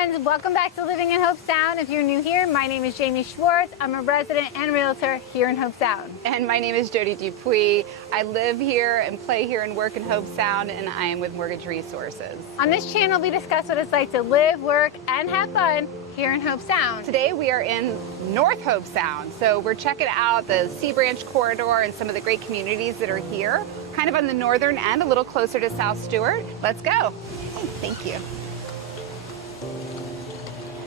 friends, welcome back to Living in Hobe Sound. If you're new here, my name is Jaime Schwartz. I'm a resident and realtor here in Hobe Sound. And my name is Jody Dupuis. I live here and play here and work in Hobe Sound, and I am with Mortgage Resources. On this channel, we discuss what it's like to live, work, and have fun here in Hobe Sound. Today we are in North Hobe Sound, so we're checking out the Sea Branch corridor and some of the great communities that are here, kind of on the northern end, a little closer to South Stuart. Let's go. Oh, thank you.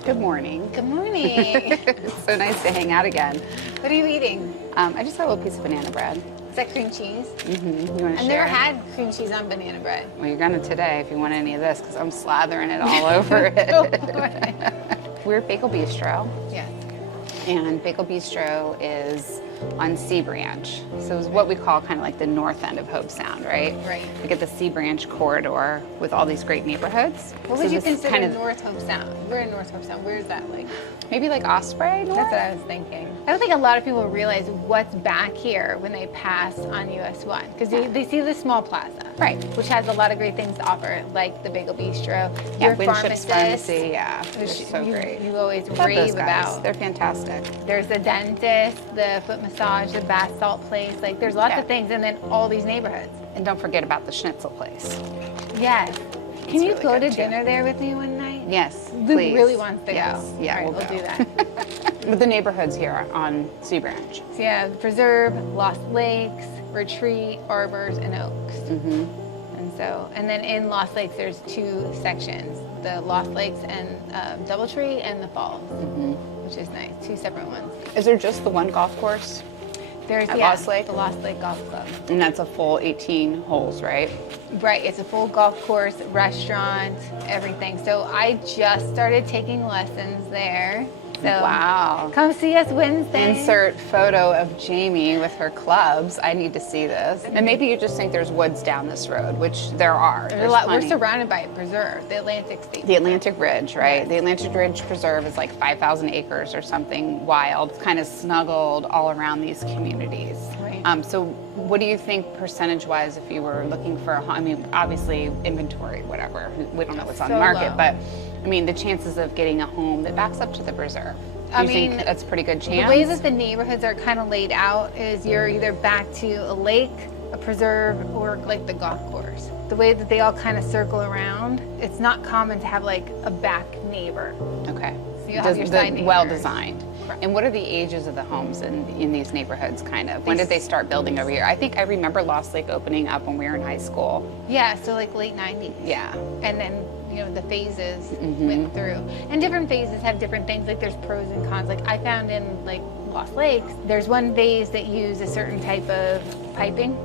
Good morning. Good morning. It's so nice to hang out again. What are you eating? I just got a little piece of banana bread. Is that cream cheese? Mm-hmm. You want to share? I've never had cream cheese on banana bread. Well, you're gonna today if you want any of this, because I'm slathering it all over it. We're at Bagel Bistro. Yes. And Bagel Bistro is on Sea Branch. So it's what we call kind of like the north end of Hobe Sound, right? Right. We get the Sea Branch corridor with all these great neighborhoods. What would you consider North Hobe Sound? We're in North Hobe Sound. Where is that like? Maybe like Osprey North? That's what I was thinking. I don't think a lot of people realize what's back here when they pass on US 1, because they see the small plaza, right, which has a lot of great things to offer, like the Bagel Bistro, your Winship's Pharmacy, yeah, which so great. You always Love rave those guys. about. They're fantastic. There's the dentist, the foot massage, the bath salt place. Like there's lots of things, and then all these neighborhoods. And don't forget about the schnitzel place. Yes. Can you really go to too. dinner there with me one night? Yes, Luke please. really wants to yes. go. Yeah, all right, we'll do that. But the neighborhoods here on Sea Branch. So yeah, Preserve, Lost Lakes, Retreat, Arbors, and Oaks. Mm-hmm. And then in Lost Lakes, there's two sections, the Lost Lakes and Doubletree and the Falls, which is nice, two separate ones. Is there just the one golf course? There's at Lost Lake? The Lost Lake Golf Club. And that's a full 18 holes, right? Right, it's a full golf course, restaurant, everything. So I just started taking lessons there. So wow. Come see us Wednesday. Insert photo of Jamie with her clubs. I need to see this. And maybe you just think there's woods down this road, which there are. There's a lot. Plenty. We're surrounded by Preserve, the Atlantic State. The Atlantic Ridge, right? Yes. The Atlantic Ridge Preserve is like 5,000 acres or something wild, kind of snuggled all around these communities. Right. So what do you think percentage-wise if you were looking for a home? I mean, obviously inventory, whatever. We don't know what's on the market, low. but I mean, the chances of getting a home that backs up to the preserve. Do you think that's a pretty good chance? The way that the neighborhoods are kind of laid out is you're either back to a lake, a preserve, or like the golf course. The way that they all kind of circle around, it's not common to have like a back neighbor. Okay. So you'll have your side neighbors. Well designed. Correct. And what are the ages of the homes in these neighborhoods, kind of? When did they start building over here? I think I remember Lost Lake opening up when we were in high school. Yeah, so like late 90s. Yeah. And then, you know, the phases went through. And different phases have different things, like there's pros and cons. Like I found in like Lost Lakes, there's one phase that used a certain type of piping,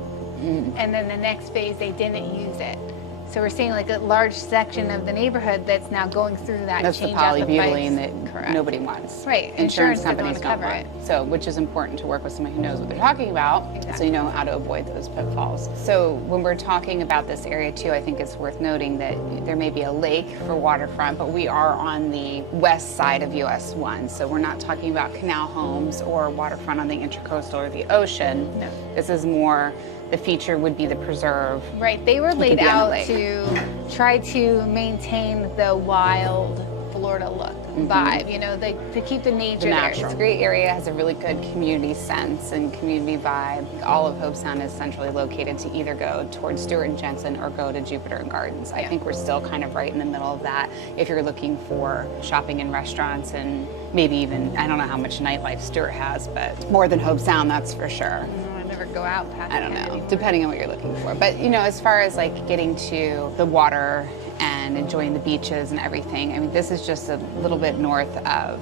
and then the next phase they didn't use it. So we're seeing like a large section of the neighborhood that's now going through that. That's the change out polybutylene pipes. that Correct. nobody wants. Right. Insurance doesn't companies wanna don't cover want. it. So, which is important to work with someone who knows what they're talking about, so you know how to avoid those pitfalls. So when we're talking about this area too, I think it's worth noting that there may be a lake for waterfront, but we are on the west side of US 1. So we're not talking about canal homes or waterfront on the Intracoastal or the ocean. No. This is more, the feature would be the preserve. Right, they were laid out to try to maintain the wild Florida look, vibe, you know, to keep the nature there. It's a great area, has a really good community sense and community vibe. All of Hobe Sound is centrally located to either go towards Stuart and Jensen or go to Jupiter and Gardens. I think we're still kind of right in the middle of that if you're looking for shopping and restaurants and maybe even, I don't know how much nightlife Stuart has, but more than Hobe Sound, that's for sure. I never go out past I don't know, depending on what you're looking for. But you know, as far as like getting to the water and enjoying the beaches and everything, I mean, this is just a little bit north of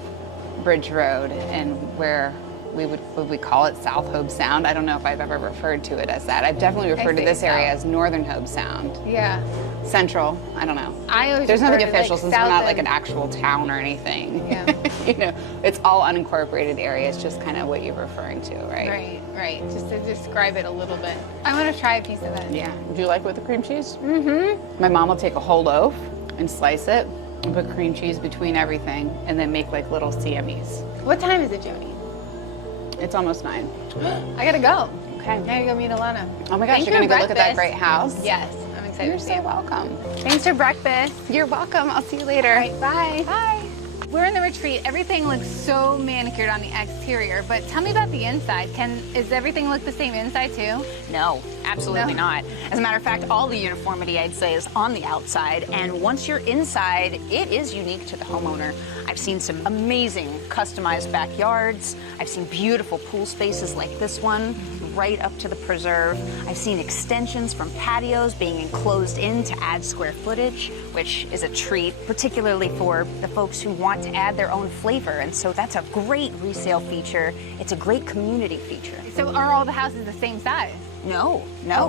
Bridge Road and where would we call it South Hobe Sound? I don't know if I've ever referred to it as that. I've definitely referred to this area as Northern Hobe Sound. Yeah. Central, I don't know. I always There's nothing refer to, official like, since we're not South like an and- actual town or anything. Yeah. You know, it's all unincorporated areas, just kind of what you're referring to, right? Right, right. Just to describe it a little bit. I want to try a piece of that. Yeah. Do you like with the cream cheese? Mm-hmm. My mom will take a whole loaf and slice it and put cream cheese between everything and then make like little CMEs. What time is it, Jody? It's almost 9. I gotta go. Okay. I gotta go meet Alana. Oh my gosh, Thank you're gonna you, go look at that breakfast. great house? Yes, I'm excited. excited You're to see you. so welcome. Thanks for breakfast. You're welcome. I'll see you later. All right, bye. Bye. We're in the retreat. Everything looks so manicured on the exterior, but tell me about the inside. Is everything look the same inside too? No, absolutely No? not. As a matter of fact, all the uniformity, I'd say, is on the outside, and once you're inside, it is unique to the homeowner. I've seen some amazing customized backyards. I've seen beautiful pool spaces like this one, right up to the preserve. I've seen extensions from patios being enclosed in to add square footage, which is a treat, particularly for the folks who want to add their own flavor. And so that's a great resale feature. It's a great community feature. So are all the houses the same size? No,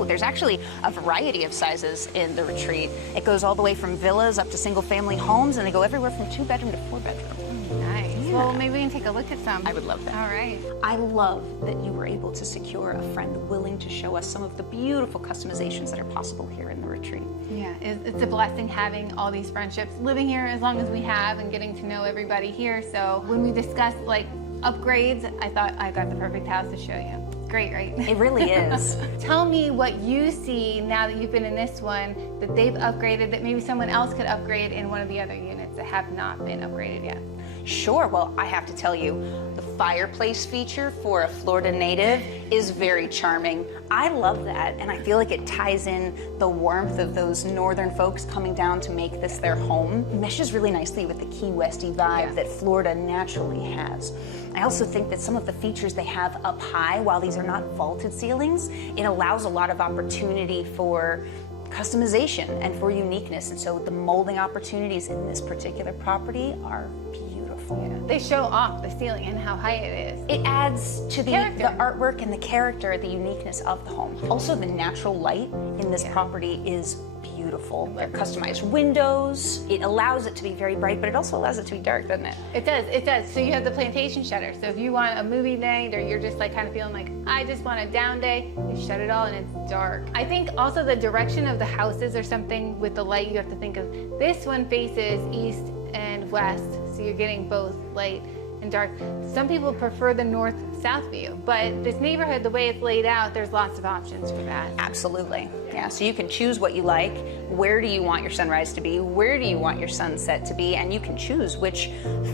there's actually a variety of sizes in the retreat. It goes all the way from villas up to single family homes, and they go everywhere from 2-bedroom to 4-bedroom. Nice. Well, maybe we can take a look at some. I would love that. All right. I love that you were able to secure a friend willing to show us some of the beautiful customizations that are possible here in the retreat. Yeah, it's a blessing having all these friendships, living here as long as we have and getting to know everybody here. So when we discussed like upgrades, I thought I got the perfect house to show you. Great, right? It really is. Tell me what you see now that you've been in this one that they've upgraded that maybe someone else could upgrade in one of the other units that have not been upgraded yet. Sure, well, I have to tell you, the fireplace feature for a Florida native is very charming. I love that, and I feel like it ties in the warmth of those northern folks coming down to make this their home. It meshes really nicely with the Key Westy vibe that Florida naturally has. I also think that some of the features they have up high, while these are not vaulted ceilings, it allows a lot of opportunity for customization and for uniqueness. And so the molding opportunities in this particular property are beautiful. Yeah. They show off the ceiling and how high it is. It adds to the Character. artwork and the character, the uniqueness of the home. Also, the natural light in this property is beautiful. They're customized windows. It allows it to be very bright, but it also allows it to be dark, doesn't it? It does. So you have the plantation shutter. So if you want a movie night or you're just like kind of feeling like, I just want a down day, you shut it all and it's dark. I think also the direction of the houses or something with the light you have to think of. This one faces east and west, so you're getting both light and dark. Some people prefer the north-south view, but this neighborhood, the way it's laid out, there's lots of options for that. Absolutely. Yeah, so you can choose what you like. Where do you want your sunrise to be? Where do you want your sunset to be? And you can choose which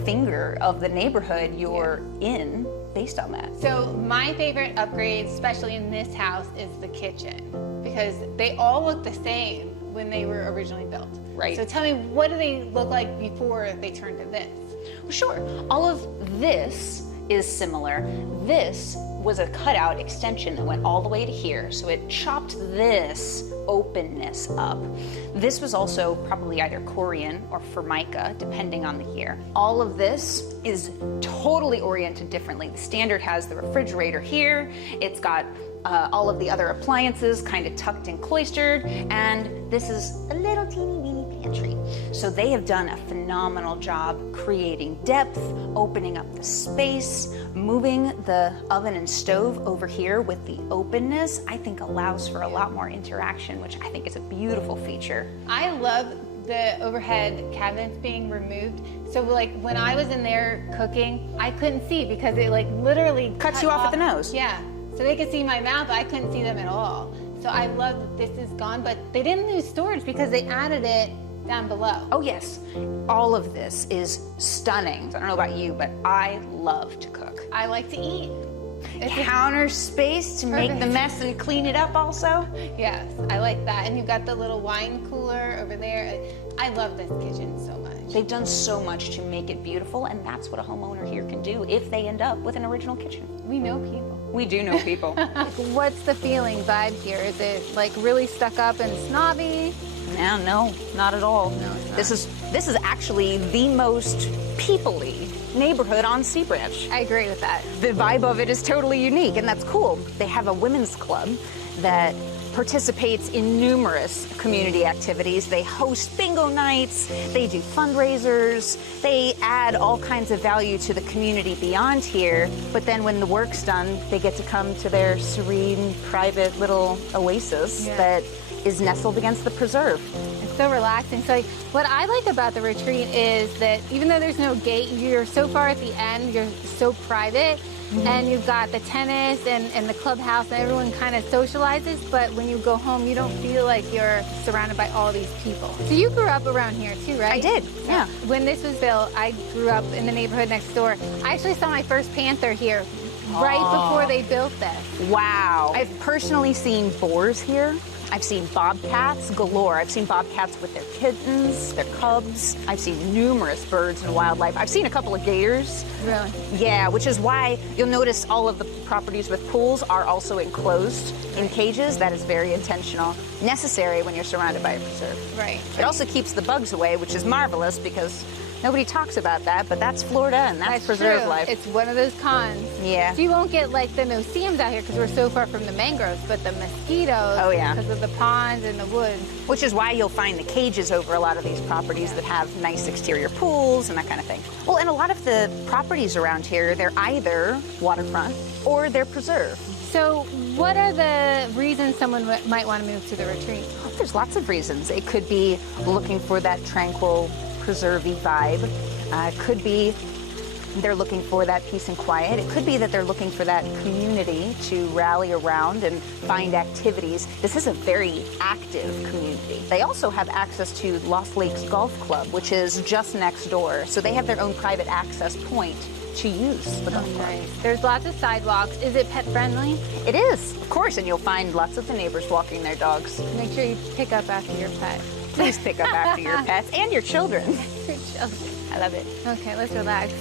finger of the neighborhood you're in based on that. So my favorite upgrade, especially in this house, is the kitchen, because they all look the same when they were originally built. Right. So tell me, what do they look like before they turned to this? Well, sure. All of this is similar. This was a cutout extension that went all the way to here, so it chopped this openness up. This was also probably either Corian or Formica, depending on the year. All of this is totally oriented differently. The standard has the refrigerator here. It's got all of the other appliances kind of tucked and cloistered, and this is a little teeny weeny pantry. So they have done a phenomenal job creating depth, opening up the space, moving the oven and stove over here with the openness, I think allows for a lot more interaction, which I think is a beautiful feature. I love the overhead cabinets being removed. So like when I was in there cooking, I couldn't see because it like literally Cuts cut you off at the nose. Yeah. So they could see my mouth, I couldn't see them at all. So I love that this is gone, but they didn't lose storage because they added it down below. Oh yes, all of this is stunning. I don't know about you, but I love to cook. I like to eat. Counter space to make the Perfect. mess and clean it up also. Yes, I like that. And you've got the little wine cooler over there. I love this kitchen so much. They've done so much to make it beautiful, and that's what a homeowner here can do if they end up with an original kitchen. We know people. We do know people. What's the feeling vibe here? Is it like really stuck up and snobby? No, not at all. No, it's not. This is actually the most people-y neighborhood on Sea Branch. I agree with that. The vibe of it is totally unique, and that's cool. They have a women's club that participates in numerous community activities. They host bingo nights, they do fundraisers, they add all kinds of value to the community beyond here, but then when the work's done, they get to come to their serene, private little oasis that is nestled against the preserve. It's so relaxing. So like, what I like about the retreat is that even though there's no gate, you're so far at the end, you're so private, and you've got the tennis and the clubhouse, and everyone kind of socializes, but when you go home, you don't feel like you're surrounded by all these people. So you grew up around here too, right? I did, yeah. When this was built, I grew up in the neighborhood next door. I actually saw my first panther here right before they built this. Wow. I've personally seen boars here. I've seen bobcats galore. I've seen bobcats with their kittens, their cubs. I've seen numerous birds and wildlife. I've seen a couple of gators. Really? Yeah, which is why you'll notice all of the properties with pools are also enclosed in cages. That is very intentional. Necessary when you're surrounded by a preserve. Right. It also keeps the bugs away, which is marvelous because nobody talks about that, but that's Florida and that's preserve true. life. It's one of those cons. Yeah. So you won't get like the no-see-ums out here because we're so far from the mangroves, but the mosquitoes, Oh, yeah. because of the ponds and the woods. Which is why you'll find the cages over a lot of these properties that have nice exterior pools and that kind of thing. Well, and a lot of the properties around here, they're either waterfront or they're preserve. So what are the reasons someone might want to move to the retreat? There's lots of reasons. It could be looking for that tranquil, preservey vibe. It could be they're looking for that peace and quiet. It could be that they're looking for that community to rally around and find activities. This is a very active community. They also have access to Lost Lakes Golf Club, which is just next door. So they have their own private access point to use the golf club. Nice. There's lots of sidewalks. Is it pet friendly? It is, of course, and you'll find lots of the neighbors walking their dogs. Make sure you pick up after your pet. Please pick up after your pets and your children. Your children. I love it. Okay, let's relax.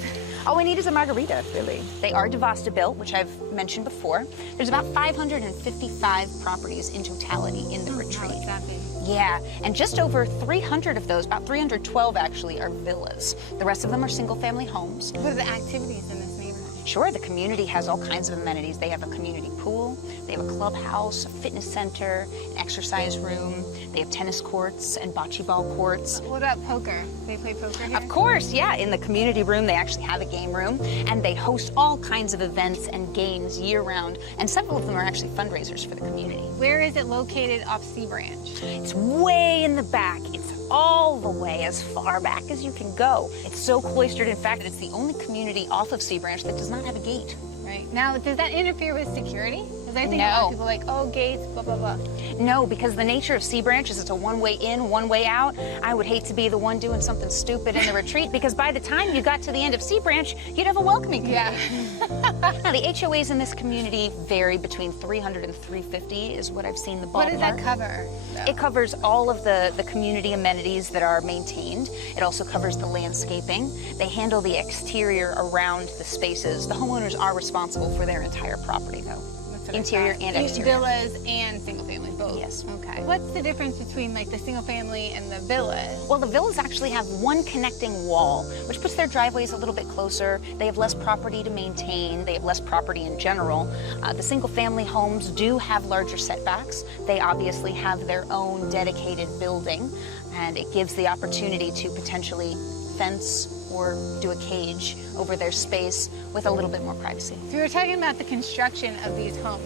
All we need is a margarita, really. They are Devasta built, which I've mentioned before. There's about 555 properties in totality in the retreat. Wow, exactly. Yeah, and just over 300 of those, about 312 actually, are villas. The rest of them are single-family homes. What are the activities in this neighborhood? Sure, the community has all kinds of amenities. They have a community pool, they have a clubhouse, a fitness center, an exercise room, they have tennis courts and bocce ball courts. What about poker? They play poker here? Of course, yeah. In the community room, they actually have a game room, and they host all kinds of events and games year-round, and several of them are actually fundraisers for the community. Where is it located off Sea Branch? It's way in the back. It's all the way as far back as you can go. It's so cloistered, in fact, that it's the only community off of Sea Branch that does not have a gate. Right. Now, does that interfere with security? Because I think a lot No. of people are like, oh, gates, blah, blah, blah. No, because the nature of Sea Branch is it's a one-way in, one-way out. I would hate to be the one doing something stupid in the retreat, because by the time you got to the end of Sea Branch, you'd have a welcoming committee. Yeah. Now, the HOAs in this community vary between 300 and 350 is what I've seen the ballpark. What does that cover, though? It covers all of the community amenities that are maintained. It also covers the landscaping. They handle the exterior around the spaces. The homeowners are responsible for their entire property, though. That's what I Interior thought. and exterior. Villas and single family, both? Yes. Okay. What's the difference between like the single family and the villas? Well, the villas actually have one connecting wall, which puts their driveways a little bit closer. They have less property to maintain. They have less property in general. The single-family homes do have larger setbacks. They obviously have their own dedicated building, and it gives the opportunity to potentially fence or do a cage over their space with a little bit more privacy. So we were talking about the construction of these homes.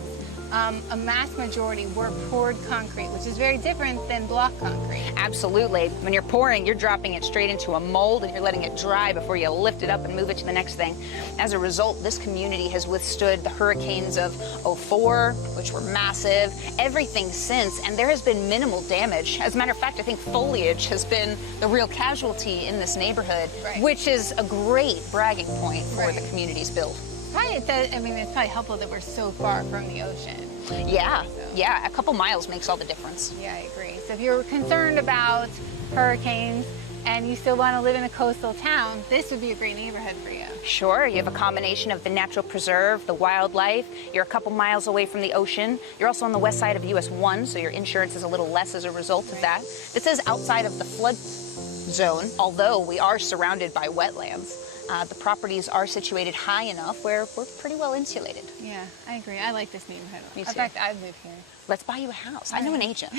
A mass majority were poured concrete, which is very different than block concrete. Absolutely. When you're pouring, you're dropping it straight into a mold and you're letting it dry before you lift it up and move it to the next thing. As a result, this community has withstood the hurricanes of '04, which were massive, everything since, and there has been minimal damage. As a matter of fact, I think foliage has been the real casualty in this neighborhood, Right. which is a great bragging point for Right. the community's build. Probably it does, I mean, it's probably helpful that we're so far from the ocean. Yeah, yeah, a couple miles makes all the difference. Yeah, I agree. So if you're concerned about hurricanes and you still want to live in a coastal town, this would be a great neighborhood for you. Sure, you have a combination of the natural preserve, the wildlife. You're a couple miles away from the ocean. You're also on the west side of US 1, so your insurance is a little less as a result of that. This is outside of the flood zone, although we are surrounded by wetlands. The properties are situated high enough where we're pretty well insulated. Yeah, I agree. I like this neighborhood. Me In too. fact, I'd live here. Let's buy you a house. I know an agent.